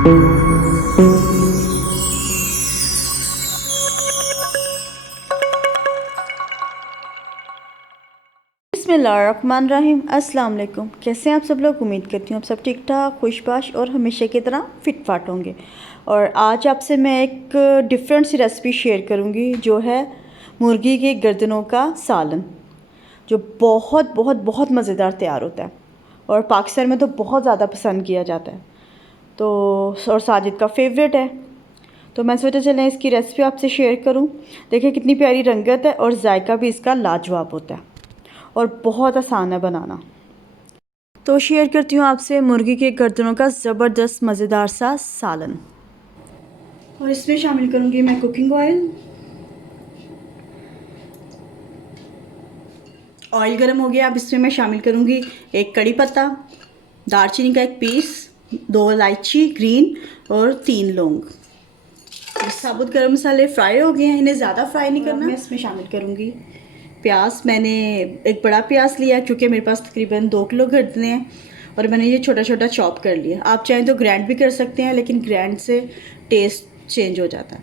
बिस्मिल्लाहिर्रहमानिर्रहीम। अस्सलाम वालेकुम। कैसे हैं आप सब लोग? उम्मीद करती हूँ आप सब ठीक ठाक, खुशबाश और हमेशा की तरह फिट फाट होंगे। और आज आपसे मैं एक डिफरेंट सी रेसिपी शेयर करूँगी, जो है मुर्गी की गर्दनों का सालन, जो बहुत बहुत बहुत मज़ेदार तैयार होता है और पाकिस्तान में तो बहुत ज़्यादा पसंद किया जाता है, तो और साजिद का फेवरेट है। तो मैं सोचा चलें इसकी रेसिपी आपसे शेयर करूं। देखिए कितनी प्यारी रंगत है और जायका भी इसका लाजवाब होता है और बहुत आसान है बनाना। तो शेयर करती हूँ आपसे मुर्गी के गर्दनों का ज़बरदस्त मज़ेदार सा सालन। और इसमें शामिल करूँगी मैं कुकिंग ऑयल। ऑयल गर्म हो गया, अब इसमें मैं शामिल करूँगी एक कड़ी पत्ता, दालचीनी का एक पीस, 2 इलायची ग्रीन और 3 लौंग। साबुत गरम मसाले फ्राई हो गए हैं, इन्हें ज़्यादा फ्राई नहीं करना। मैं इसमें शामिल करूँगी प्याज। मैंने एक बड़ा प्याज लिया क्योंकि मेरे पास तकरीबन 2 किलो गर्दने हैं और मैंने ये छोटा छोटा चॉप कर लिया। आप चाहें तो ग्राइंड भी कर सकते हैं, लेकिन ग्राइंड से टेस्ट चेंज हो जाता है,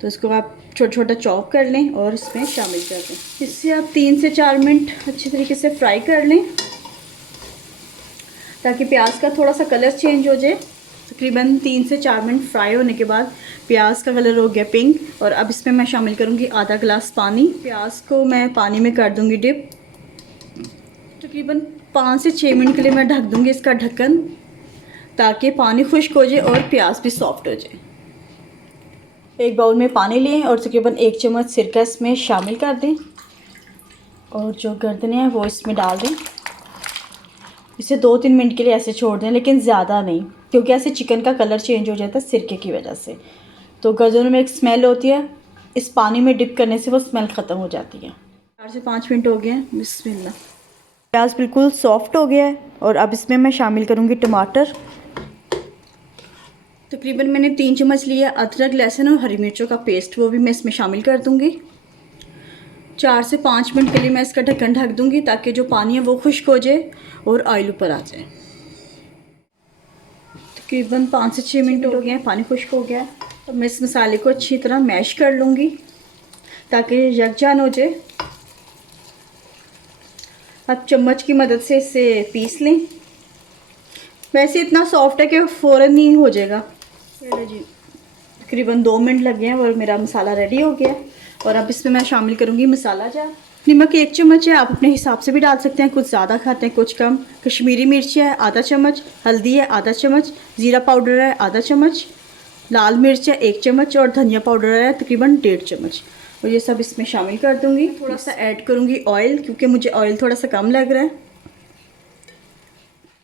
तो इसको आप छोटा छोटा चॉप कर लें और इसमें शामिल कर दें। इससे आप 3 से 4 मिनट अच्छी तरीके से फ्राई कर लें ताकि प्याज का थोड़ा सा कलर चेंज हो जाए। तकरीबन 3 से 4 मिनट फ्राई होने के बाद प्याज का कलर हो गया पिंक, और अब इसमें मैं शामिल करूँगी आधा गिलास पानी। प्याज को मैं पानी में कर दूँगी डिप। तकरीबन 5 से 6 मिनट के लिए मैं ढक दूँगी इसका ढक्कन, ताकि पानी खुश्क हो जाए और प्याज भी सॉफ्ट हो जाए। एक बाउल में पानी लें और तकरीबन 1 चम्मच सिरका इसमें शामिल कर दें और जो गर्दनें हैं वो इसमें डाल दें। इसे 2-3 मिनट के लिए ऐसे छोड़ दें, लेकिन ज़्यादा नहीं, क्योंकि ऐसे चिकन का कलर चेंज हो जाता है सिरके की वजह से। तो गर्दनों में एक स्मेल होती है, इस पानी में डिप करने से वो स्मेल ख़त्म हो जाती है। 4 से 5 मिनट हो गए हैं। बिस्मिल्लाह। प्याज बिल्कुल सॉफ्ट हो गया है और अब इसमें मैं शामिल करूँगी टमाटर। तकरीबन मैंने 3 चम्मच लिया अदरक, लहसुन और हरी मिर्चों का पेस्ट, वो भी मैं इसमें शामिल कर दूँगी। 4 से 5 मिनट के लिए मैं इसका ढक्कन ढक दूँगी ताकि जो पानी है वो खुश्क हो जाए और ऑयल ऊपर आ जाए। तकरीबन 5 से 6 मिनट हो गए हैं, पानी खुश्क हो गया है। अब मैं इस मसाले को अच्छी तरह मैश कर लूँगी ताकि यकजान हो जाए। अब चम्मच की मदद से इसे पीस लें। वैसे इतना सॉफ्ट है कि फ़ौरन ही हो जाएगा। चलो जी, तकरीबन 2 मिनट लग गए हैं और मेरा मसाला रेडी हो गया है। और अब इसमें मैं शामिल करूँगी मसाला जार। नमक 1 चम्मच है, आप अपने हिसाब से भी डाल सकते हैं, कुछ ज़्यादा खाते हैं कुछ कम। कश्मीरी मिर्च है आधा चम्मच, हल्दी है आधा चम्मच, ज़ीरा पाउडर है आधा चम्मच, लाल मिर्च है 1 चम्मच और धनिया पाउडर है तकरीबन 1.5 चम्मच। और ये सब इसमें शामिल कर दूँगी। थोड़ा सा ऐड करूँगी ऑयल, क्योंकि मुझे ऑयल थोड़ा सा कम लग रहा है।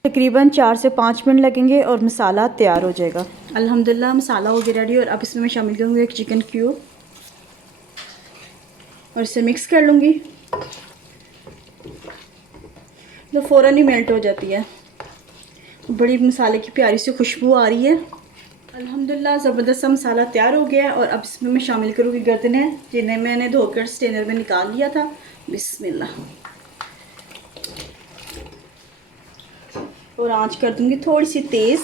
तकरीबन 4 से 5 मिनट लगेंगे और मसाला तैयार हो जाएगा। अल्हम्दुलिल्लाह मसाला हो गया रेडी। और अब इसमें मैं शामिल करूँगी एक चिकन क्यूब और इसे मिक्स कर लूँगी, तो फ़ौरन ही मेल्ट हो जाती है। बड़ी मसाले की प्यारी सी खुशबू आ रही है। अल्हम्दुलिल्लाह ज़बरदस्त सा मसाला तैयार हो गया है। और अब इसमें मैं शामिल करूँगी गर्दनें, जिन्हें मैंने धोकर स्ट्रेनर में निकाल लिया था। बिस्मिल्लाह। और आंच कर दूँगी थोड़ी सी तेज़।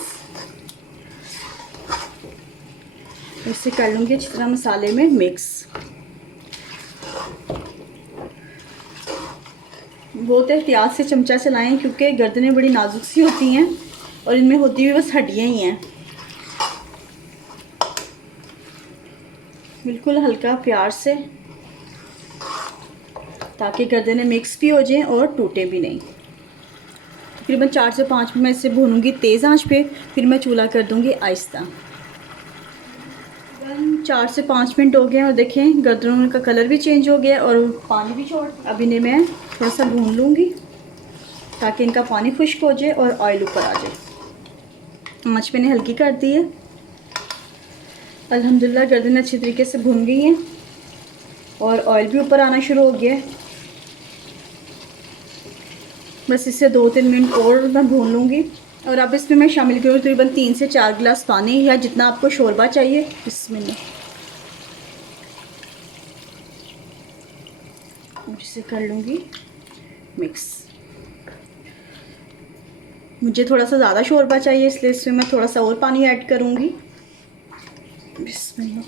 इसे कर लूँगी अच्छी तरह मसाले में मिक्स। बहुत एहतियात से चमचा चलाएं, क्योंकि गर्दनें बड़ी नाजुक सी होती हैं और इनमें होती हुई बस हड्डियाँ ही हैं। बिल्कुल हल्का प्यार से, ताकि गर्दनें मिक्स भी हो जाएं और टूटे भी नहीं। तकरीबन 4 से 5 मिनट मैं इसे भूनूंगी तेज़ आंच पे, फिर मैं चूल्हा कर दूंगी आहिस्ता। 4 से 5 मिनट हो गए हैं और देखें गर्दनों का कलर भी चेंज हो गया और पानी भी छोड़। अब इन्हें मैं थोड़ा सा भून लूँगी ताकि इनका पानी खुश्क हो जाए और ऑयल ऊपर आ जाए। आँच मैंने हल्की कर दी है। अल्हम्दुलिल्लाह गर्दनें अच्छी तरीके से भून गई हैं और ऑयल भी ऊपर आना शुरू हो गया है। बस इसे 2-3 मिनट और मैं भून लूँगी। और अब इसमें मैं शामिल करूँ तकरीबन 3 से 4 गिलास पानी, या जितना आपको शोरबा चाहिए। बिस्मिल्लाह। और इसे कर लूँगी मिक्स। मुझे थोड़ा सा ज़्यादा शोरबा चाहिए, इसलिए इसमें मैं थोड़ा सा और पानी ऐड करूँगी। बिस्मिल्लाह।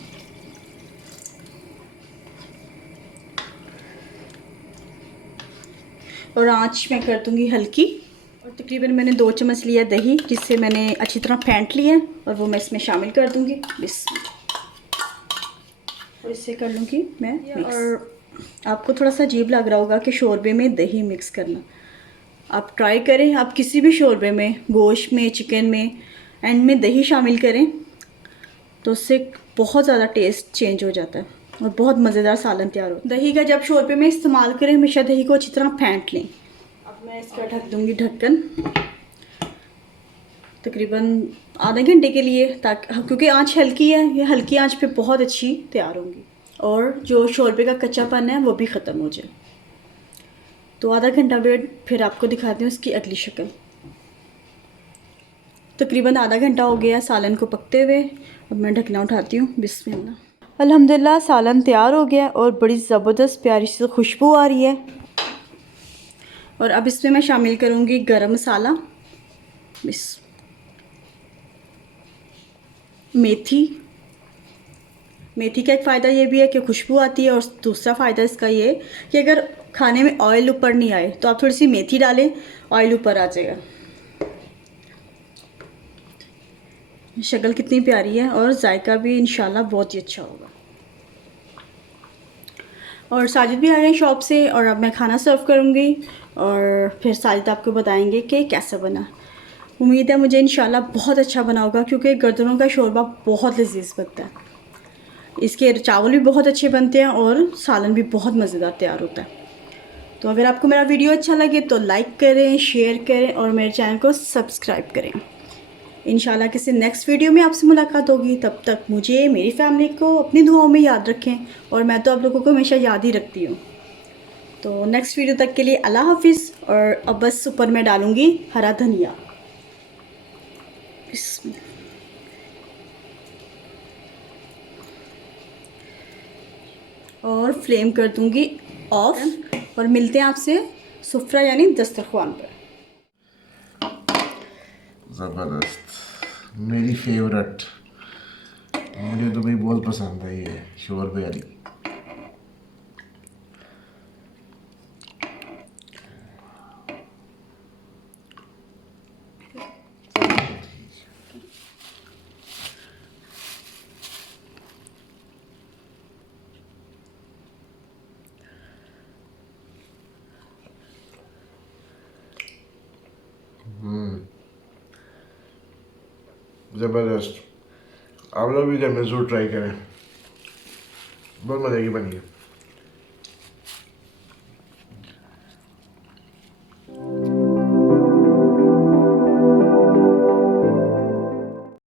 और आँच मैं कर दूँगी हल्की। और तकरीबन मैंने 2 चम्मच लिया दही, जिससे मैंने अच्छी तरह फेंट लिया, और वो मैं इसमें शामिल कर दूँगी। बिस्मिल्लाह। और इससे कर लूँगी मैं मिक्स। और आपको थोड़ा सा अजीब लग रहा होगा कि शोरबे में दही मिक्स करना, आप ट्राई करें। आप किसी भी शोरबे में, गोश्त में, चिकन में, एंड में दही शामिल करें तो उससे बहुत ज़्यादा टेस्ट चेंज हो जाता है और बहुत मज़ेदार सालन तैयार होता है। दही का जब शोरबे में इस्तेमाल करें, हमेशा दही को अच्छी तरह फेंट लें। अब मैं इसका ढक दूँगी ढक्कन तकरीबन आधे घंटे के लिए, ताकि, क्योंकि आंच हल्की है, ये हल्की आंच पे बहुत अच्छी तैयार होंगी और जो शोरबे का कच्चापन है वो भी ख़त्म हो जाए। तो आधा घंटा वेट, फिर आपको दिखाती हूँ इसकी अगली शक्ल। तकरीबन आधा घंटा हो गया सालन को पकते हुए। अब मैं ढकना उठाती हूँ। बिस्मिल्लाह। अल्हम्दुलिल्लाह सालन तैयार हो गया और बड़ी ज़बरदस्त प्यारी सी खुशबू आ रही है। और अब इसमें मैं शामिल करूँगी गरम मसाला, मेथी का एक फ़ायदा ये भी है कि खुशबू आती है, और दूसरा फ़ायदा इसका ये है कि अगर खाने में ऑयल ऊपर नहीं आए तो आप थोड़ी सी मेथी डालें, ऑयल ऊपर आ जाएगा। शक्ल कितनी प्यारी है और जायका भी इंशाल्लाह बहुत ही अच्छा होगा। और साजिद भी आ गए शॉप से, और अब मैं खाना सर्व करूँगी और फिर साजिद आपको बताएंगे कि कैसा बना। उम्मीद है मुझे इंशाल्लाह बहुत अच्छा बना होगा, क्योंकि गर्दनों का शोरबा बहुत लजीज बनता है। इसके चावल भी बहुत अच्छे बनते हैं और सालन भी बहुत मज़ेदार तैयार होता है। तो अगर आपको मेरा वीडियो अच्छा लगे तो लाइक करें, शेयर करें और मेरे चैनल को सब्सक्राइब करें। इंशाल्लाह किसी नेक्स्ट वीडियो में आपसे मुलाकात होगी। तब तक मुझे, मेरी फैमिली को अपनी दुआओं में याद रखें, और मैं तो आप लोगों को हमेशा याद ही रखती हूँ। तो नेक्स्ट वीडियो तक के लिए अल्लाह हाफिज़। और अब बस ऊपर मैं डालूँगी हरा धनिया। और फ्लेम कर दूँगी ऑफ, और मिलते हैं आपसे सुफ्रा यानी दस्तरख्वान पर। ज़बरदस्त, मेरी फेवरेट, मुझे तो भाई बहुत पसंद है ये शोरबे वाली। ज़बरदस्त, आप लोग भी जब में ज़रूर ट्राई करें, बहुत मज़े की बनी है।